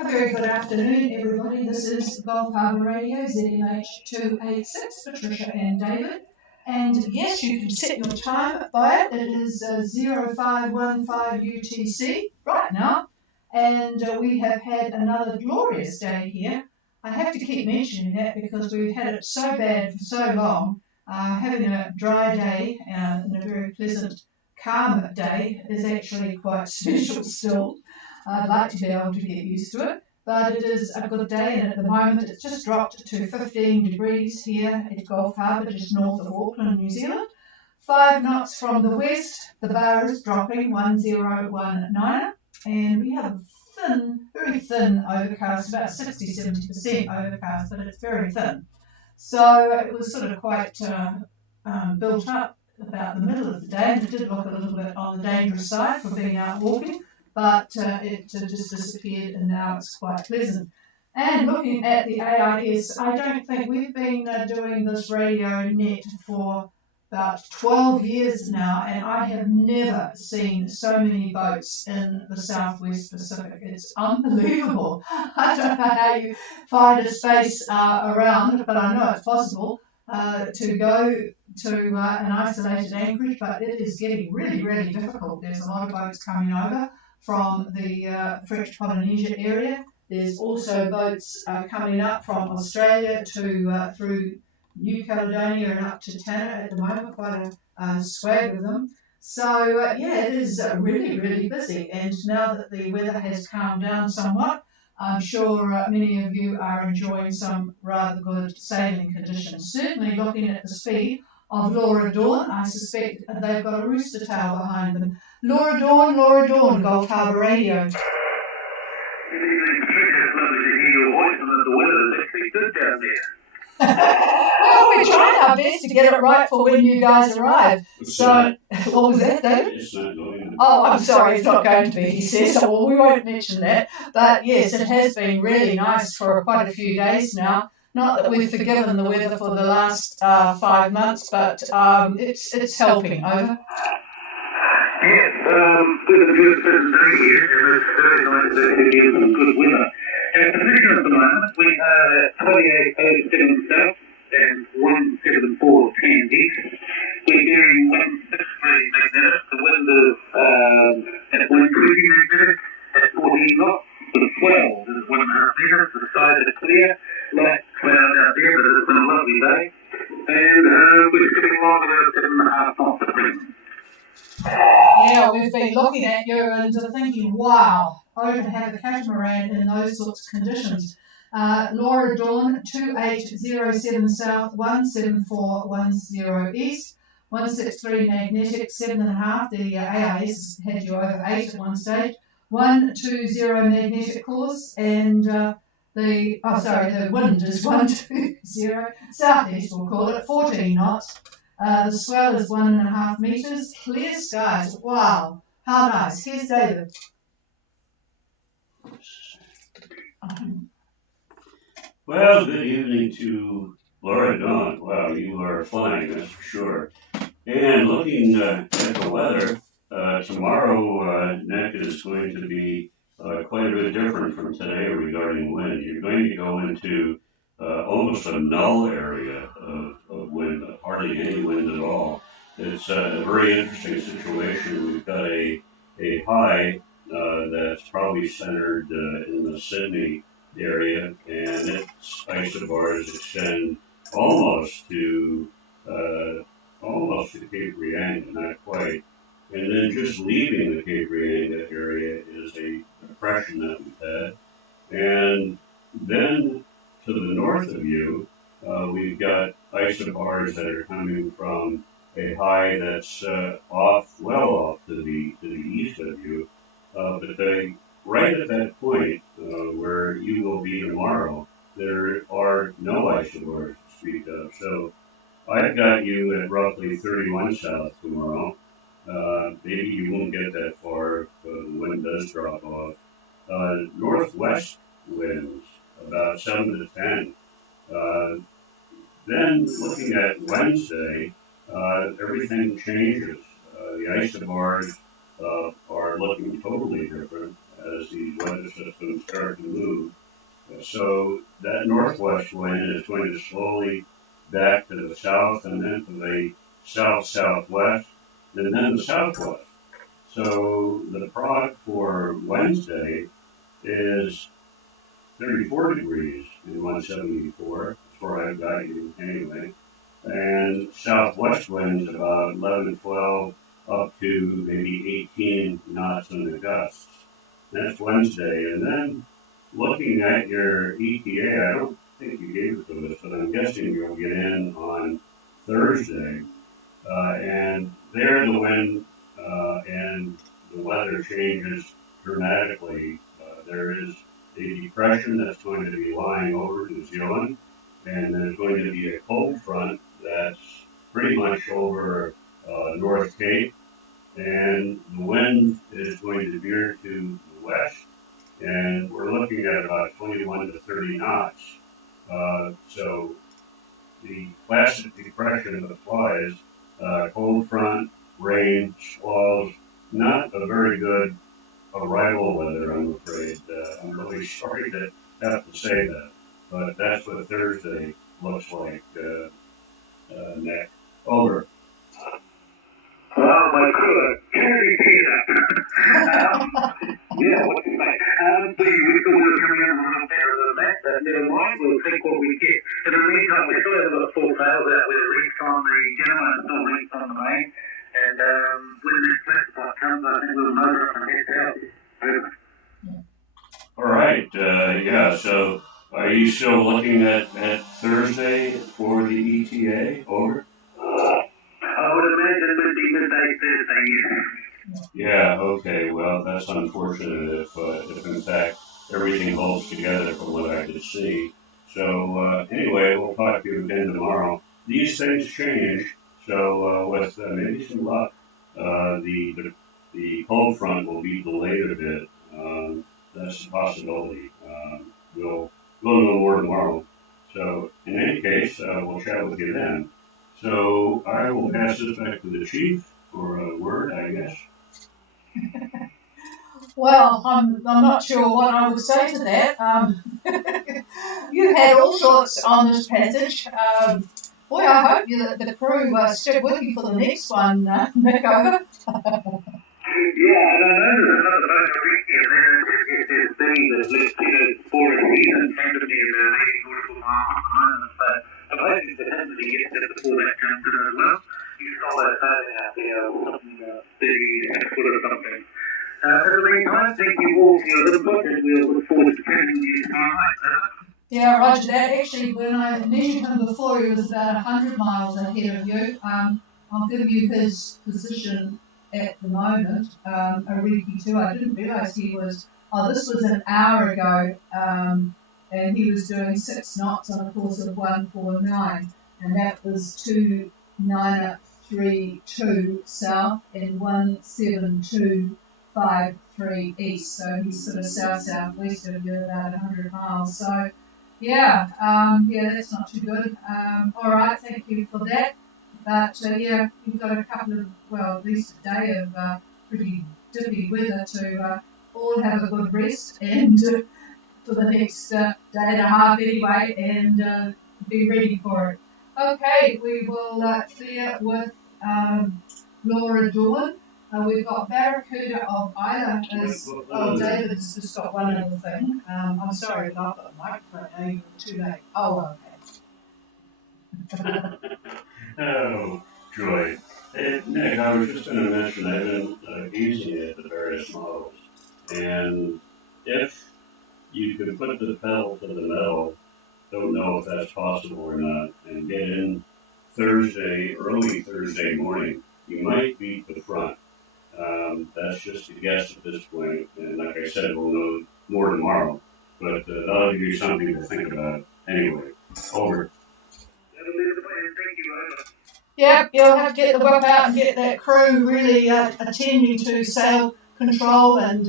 A very good afternoon, everybody. This is Gulf Harbour Radio, ZMH 286, Patricia and David. And yes, you can set your time by it. It is 0515 UTC right now. And we have had another glorious day here. I have to keep mentioning that because we've had it so bad for so long. Having a dry day and a very pleasant, calm day is actually quite special still. I'd like to be able to get used to it, but it is a good day, and at the moment it's just dropped to 15 degrees here at Gulf Harbour, just north of Auckland, New Zealand. 5 knots from the west, the bar is dropping 1019, and we have a thin, very thin overcast, about 60-70% overcast, but it's very thin. So it was sort of quite built up about the middle of the day, and it did look a little bit on the dangerous side for being out walking. But it just disappeared, and now it's quite pleasant. And looking at the AIS, I don't think we've been doing this radio net for about 12 years now, and I have never seen so many boats in the Southwest Pacific. It's unbelievable. I don't know how you find a space around, but I know it's possible to go to an isolated anchorage, but it is getting really, really difficult. There's a lot of boats coming over from the French Polynesia area. There's also boats coming up from Australia to through New Caledonia and up to Tanna at the moment, quite a swag of them. So yeah, it is really, really busy. And now that the weather has calmed down somewhat, I'm sure many of you are enjoying some rather good sailing conditions. Certainly looking at the speed of Laura Dawn, I suspect they've got a rooster tail behind them. Laura Dawn, Gulf Harbour Radio. It's lovely to hear your voice, and that the weather is actually good down there. Well, we're trying our best to get it right for when you guys arrive. So, what was that, David? It's not going. Oh, I'm sorry, it's not going to be, he says. Well, we won't mention that. But yes, it has been really nice for quite a few days now. Not that we've forgiven the weather for the last 5 months, but it's helping. Over. Yes, we've had a good pleasant day here, and it's very nice to hear some good weather. At position at the moment, we are at 2807 south and 17410 east. We're doing 163 magnetic. The wind is at 120 magnetic at 14 knots. The swell is 1.5 metres. The skies are clear. Light cloud out there, but it's been a lovely day. And we're just getting along about 7.5 knots at present. Yeah, we've been looking at you and thinking, wow, over to have a catamaran in those sorts of conditions. Laura Dawn, 2807 south, 17410 east, 163 magnetic, 7.5. The AIS had you over 8 at one stage. 120 magnetic course, and the wind is 120 southeast, we'll call it, 14 knots. The swell is 1.5 metres. Clear skies. Wow, how nice. Here's David. Well, good evening to Laura Dawn. Wow, you are flying, that's for sure. And looking at the weather, tomorrow, Nick, is going to be quite a bit different from today regarding wind. You're going to go into almost a null area of wind, hardly any wind at all. It's a very interesting situation. We've got a high that's probably centered in the Sydney area, and its isobars extend almost to Cape Reinga, not quite. And then just leaving the Cape Reinga area is a depression that we've had. And then to the north of you, we've got isobars that are coming from a high that's well off to the east of you. But right at that point where you will be tomorrow, there are no isobars to speak of. So I've got you at roughly 31 south tomorrow. Maybe you won't get that far if the wind does drop off. Northwest winds, about 7 to 10. Then looking at Wednesday, everything changes. The isobars are looking totally different as these weather systems start to move. So that northwest wind is going to slowly back to the south and then to the south-southwest and then the southwest. So the prog for Wednesday is 34 degrees in 174. That's where I've got you anyway. And southwest winds about 11 to 12 up to maybe 18 knots in the gusts. That's Wednesday. And then looking at your ETA, I don't think you gave it to us, but I'm guessing you'll get in on Thursday. And there the wind and the weather changes dramatically. There is a depression that's going to be lying over New Zealand, and there's going to be a cold front that's pretty much over North Cape, and the wind is going to veer to the west, and we're looking at about 21 to 30 knots. So the classic depression applies. Cold front, rain, squalls, not a very good arrival weather, I'm afraid. I'm really sorry to have to say that, but that's what Thursday looks like, Nick. Over. Oh my God, Terry Peter. Yeah, what's his name? We thought we were coming in a little better than that, but never mind, we'll take what we get. In the meantime, we still have got 4 fails out with links on the demo and still links on the main. And when that classified comes, I think we'll know from head out. Over. All right, yeah, so are you still looking at Thursday for the ETA? Over? I would imagine it would be midday Thursday, Yeah, okay, well, that's unfortunate if in fact everything holds together from what I could see. So anyway, we'll talk to you again tomorrow. These things change, so with maybe some luck, the cold front will be delayed a bit. That's a possibility. We'll know more tomorrow. So in any case, we'll chat with you then. So I will pass this back to the chief for a word, I guess. Well, I'm not sure what I would say to that. You had all sorts on this passage. Boy, I hope the crew stick with you for the next one, Nick. Over. Yeah, I don't know. There's another bunch of weekend there. There's things that list, for a reason seem to be about 80 nautical miles at the moment. So I'm hoping that hopefully you get there before that comes in as well. You saw that sailing out there, something 30 foot or something. In the meantime, thank you all for your input, and we'll look forward to catching you tomorrow. Yeah, roger that. Actually, when I measured him before, he was about 100 miles ahead of you. I'll give you his position at the moment, Ariki too. I didn't realise he was, this was an hour ago, and he was doing 6 knots on a course of 149, and that was 2932 south and 17253 east. So he's sort of south-southwest of you, about 100 miles. So yeah, that's not too good. All right, thank you for that. But yeah, you've got a couple of, well, at least a day of pretty dippy weather to all have a good rest and for the next day and a half anyway, and be ready for it. Okay, we will clear with Laura Dawn. We've got Barracuda of Isla as, David's just got one other thing. I'm sorry if I've got a microphone now, you were too late. Oh, okay. Oh, joy. Hey, Nick, I was just going to mention I've been using it, the various models, and if you could put the pedal to the metal, don't know if that's possible or not, and get in early Thursday morning, you might beat the front. That's just a guess at this point, and like I said, we'll know more tomorrow, but that'll give you something to think about. Anyway, over. Yep, you'll have to get the whip out and get that crew really attending to sail control and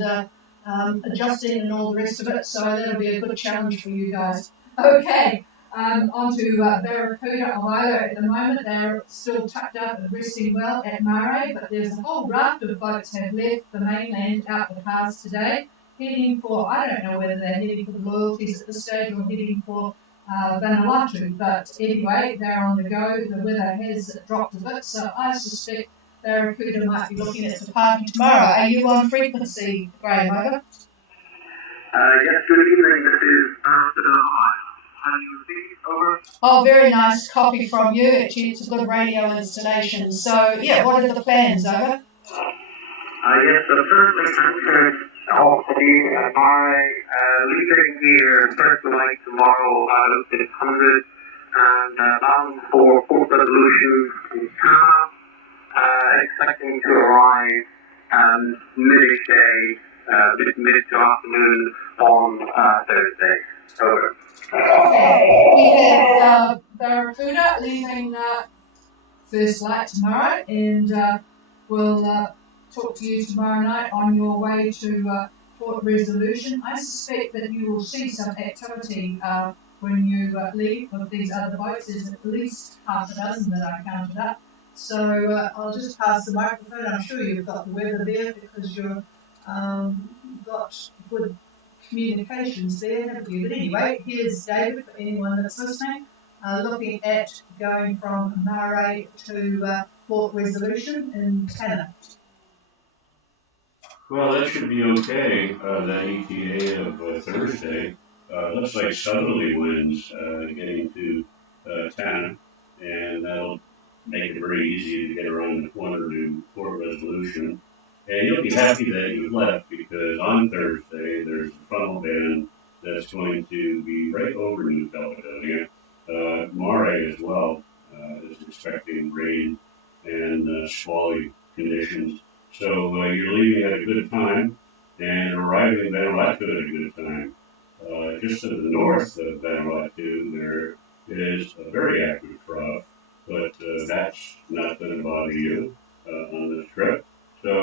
adjusting and all the rest of it, so that'll be a good challenge for you guys. Okay, on to Barracuda of Isla at the moment. They're still tucked up and resting well at Mare, but there's a whole raft of boats have left the mainland out the paths today, heading for, I don't know whether they're heading for the loyalties at this stage or heading for Vanuatu, but anyway, they're on the go. The weather has dropped a bit, so I suspect Barracuda might be looking at departing tomorrow. Are you on frequency, Graham? Over? Yes, good evening. This is Ambassador High. Have you received? Over. Oh, very nice copy from you. Actually, it's a good radio installation. So, yeah, what are the plans, over? Yes, so certainly answered all of you. Leaving here first light tomorrow out of 600 and bound for port resolution in China, expecting to arrive midday, mid to afternoon on Thursday. Over. We have Barracuda leaving first light tomorrow, and we'll talk to you tomorrow night on your way to Port Resolution. I suspect that you will see some activity when you leave with these other boats. There's at least half a dozen that I counted up. So I'll just pass the microphone. I'm sure you've got the weather there because you've got good communications there, haven't you? But anyway, here's David for anyone that's listening, looking at going from Mare to Port Resolution in Tanna. Well, that should be okay. That ETA of Thursday looks like southerly winds getting to Tanna, and that'll make it very easy to get around the corner to Port Resolution. And you'll be happy that you left because on Thursday there's a funnel band that's going to be right over New Caledonia. Mare as well is expecting rain and squally conditions. So you're leaving at a good time and arriving in Vanuatu at a good time. Just to the north of Vanuatu, there is a very active trough, but that's not going to bother you on this trip. So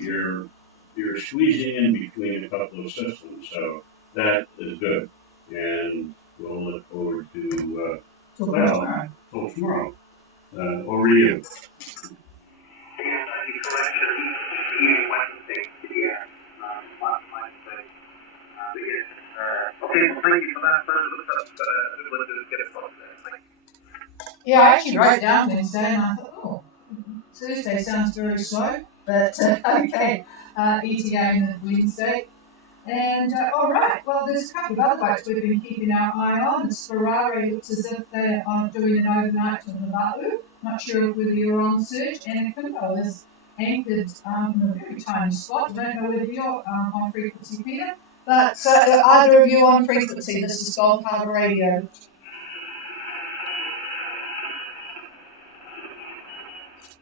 you're squeezing in between a couple of systems, so that is good. And we'll look forward to tomorrow. Over to you. Yeah, I actually wrote down Wednesday and I thought, oh, Thursday sounds very slow, but okay, ETA and Wednesday. And all right, well, there's a couple of other boats we've been keeping our eye on. The Ferrari looks as if they are doing an overnight to Vanuatu. Not sure whether you're on search, and Kimbo is anchored in a very tiny spot. I don't know whether you're on frequency, Peter, but either of you on frequency. This is Gulf Harbour Radio.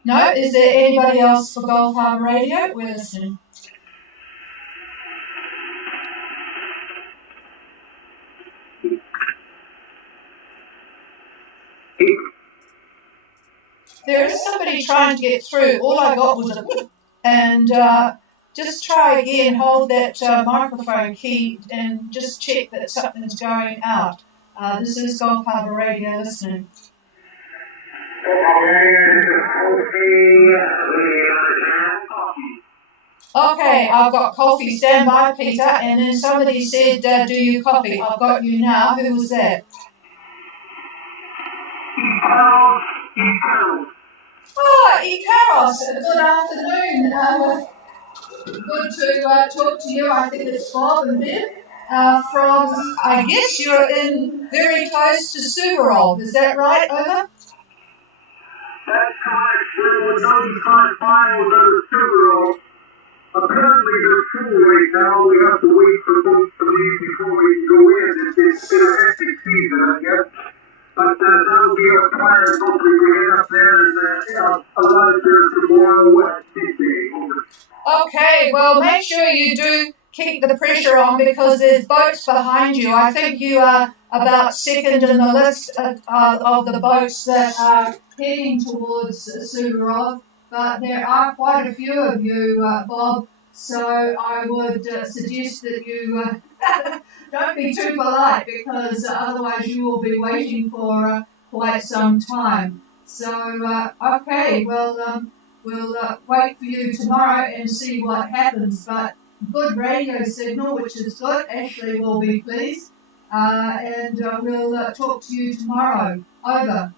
No? Is there anybody else for Gulf Harbour Radio? We're listening. There is somebody trying to get through. All I got was a and just try again, hold that microphone key and just check that something's going out. This is Gulf Harbour Radio listening. Okay, I've got coffee. Stand by, Peter. And then somebody said, do you coffee? I've got you now. Who was that? Oh, Ikaros. Good afternoon. Good to talk to you. I think it's Bob and Ben from, I guess you're in very close to Suvarov. Is that right? Over? That's correct. We're 95 miles out of Suvarov. Apparently they're full right now. We have to wait for boats to leave before we can go in. It's been a hectic season, I guess. But that'll be our plan. Hopefully we get up there and arrive there tomorrow at midday. Over. Okay, well, make sure you do keep the pressure on because there's boats behind you. I think you are about second in the list of the boats that are heading towards Suvarov, but there are quite a few of you, Bob, so I would suggest that you don't be too polite because otherwise you will be waiting for quite some time. So, okay, well, we'll wait for you tomorrow and see what happens, but good radio signal, which is good. Ashley will be pleased. And we'll talk to you tomorrow. Over.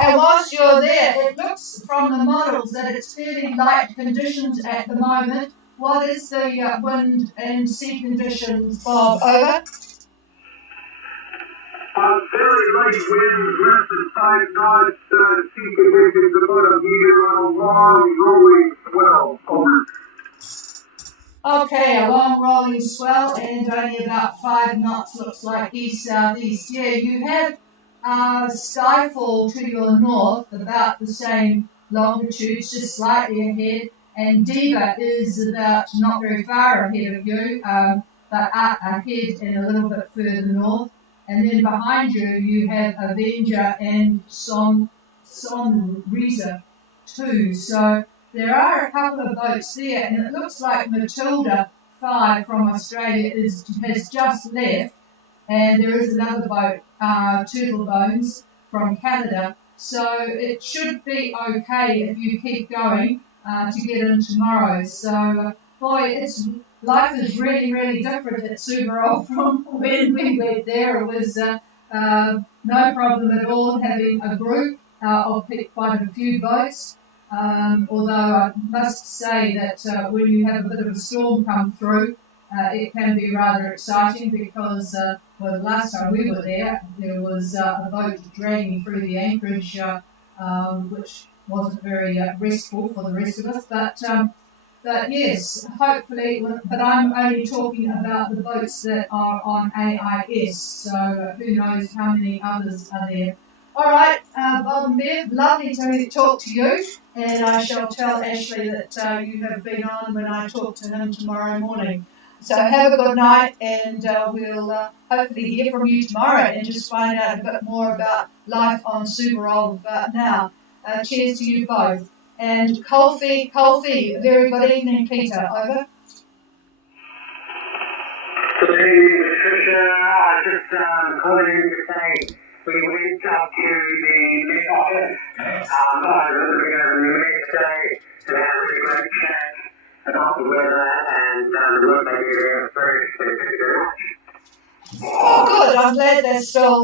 And whilst you're there, it looks from the models that it's fairly light conditions at the moment. What is the wind and sea conditions, Bob? Over. Very light winds, less than 5 knots, sea conditions about a meter on a long rolling swell. Over. Okay, a long rolling swell and only about 5 knots, looks like east-southeast. Yeah, you have Skyfall to your north, about the same longitude, just slightly ahead, and Diva is about not very far ahead of you, but ahead and a little bit further north. And then behind you, you have Avenger and Sonrisa too. So there are a couple of boats there, and it looks like Matilda 5 from Australia has just left, and there is another boat, Turtle Bones, from Canada. So it should be okay if you keep going to get in tomorrow. So, boy, life is really, really different at Suvarol from when we went there. It was no problem at all having a group of quite a few boats. Although I must say that when you have a bit of a storm come through, it can be rather exciting because, well, the last time we were there was a boat dragging through the anchorage, which wasn't very restful for the rest of us. But yes, hopefully, but I'm only talking about the boats that are on AIS, so who knows how many others are there. All right, Bob and Bev, lovely to talk to you, and I shall tell Ashley that you have been on when I talk to him tomorrow morning. So have a good night, and we'll hopefully hear from you tomorrow and just find out a bit more about life on Suvarol now. Cheers to you both. And Colfie, very good evening, Peter. Over. Good evening, Patricia. I just calling in to say we went up to the Met office a little bit over the next day to have a really great chat about the weather and the work they do there. So thank you very much. Oh, good. I'm glad they're still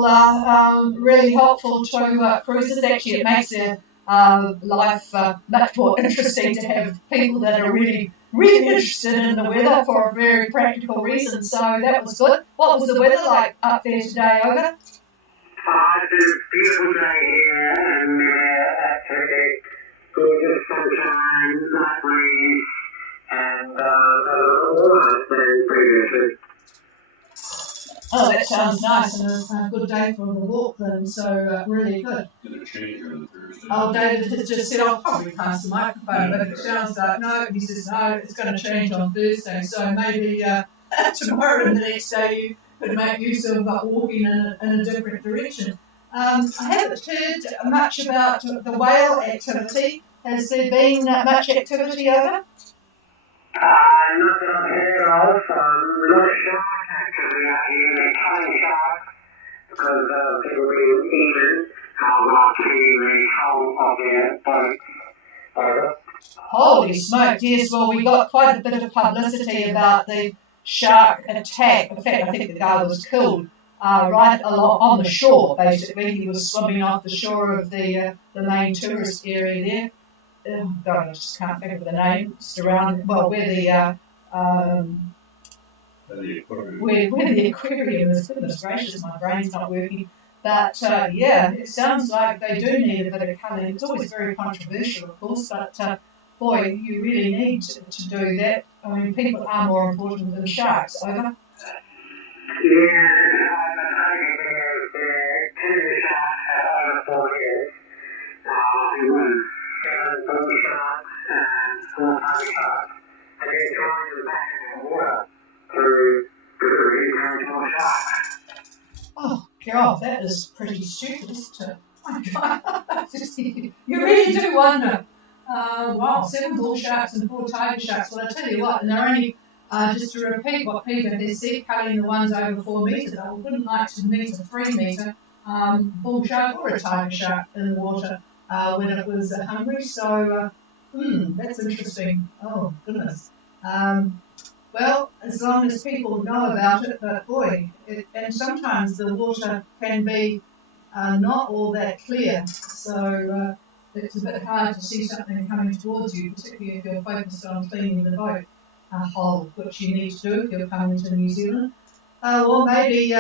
really helpful to cruisers. Actually, it makes their life much more interesting to have people that are really, really interested in the weather for a very practical reason. So that was good. What was the weather like up there today, Over? It's a beautiful day here and absolutely gorgeous sunshine, light breeze, and almost as previously. Oh, that sounds nice, and a good day for the walk then, so really good. Did it change on Thursday? Oh, David has just said, I'll probably pass the microphone, but if it sounds like no, he says no, it's going to change on Thursday, so maybe tomorrow and the next day you could make use of walking in a different direction. I haven't heard much about the whale activity. Has there been much activity over? Not that I've heard of. A lot of shark activity out here. They're killing sharks because people being eaten while cleaning the hull of their boats. Over. Holy smoke, yes. Well, we got quite a bit of publicity about the shark attack. In fact, I think the guy was killed right along on the shore, basically. He was swimming off the shore of the main tourist area there. Oh, God, I just can't think of the name. It's around, well, where the aquarium is. Goodness gracious, my brain's not working. But yeah, it sounds like they do need a bit of culling. It's always very controversial, of course, but boy, you really need to do that. I mean, people are more important than sharks. Over. Yeah, I've been hiding there two sharks over 4 years. It was 7 bull sharks and 4 tiger sharks. And they're throwing them back in the water to encourage more sharks. Oh, God, that is pretty stupid, isn't it? Oh, my God. You really do wonder. Wow, 7 bull sharks and 4 tiger sharks. Well, I tell you what, and they're only, just to repeat what Peter has said, cutting the ones over 4 metres. I wouldn't like to meet a 3 metre bull shark or a tiger shark in the water when it was hungry. So that's interesting. Oh goodness. Well, as long as people know about it, but boy, and sometimes the water can be not all that clear, so it's a bit hard to see something coming towards you, particularly if you're focused on cleaning the boat hull, which you need to do if you're coming to New Zealand. Or maybe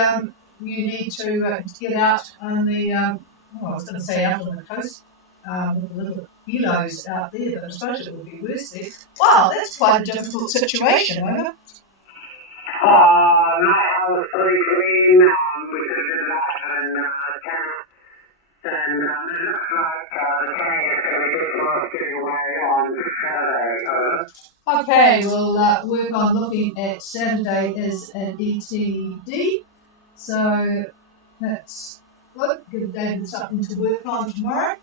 you need to get out on the, well, I was going to say out on the coast with the little helos out there, but I suppose it would be worse there. Wow, that's quite a difficult situation, over. No, I was sleeping, we could do that, and it looks like the train is going to be working away on Saturday. Okay, we'll work on looking at Saturday as an ETD. So that's good. Give David something to work on tomorrow.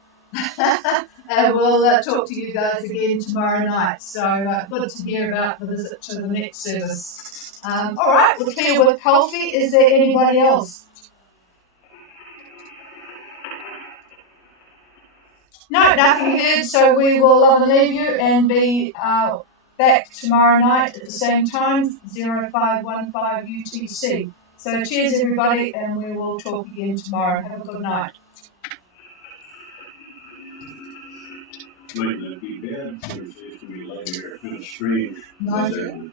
And we'll talk to you guys again tomorrow night. So good to hear about the visit to the next service. All right, we're clear with Coffee. Is there anybody else? No, nothing heard. So we will leave you and be back tomorrow night at the same time, 0515 UTC. So cheers everybody, and we will talk again tomorrow. Have a good night. Might not be bad. Thursday's going to be light here. Kind of strange weather.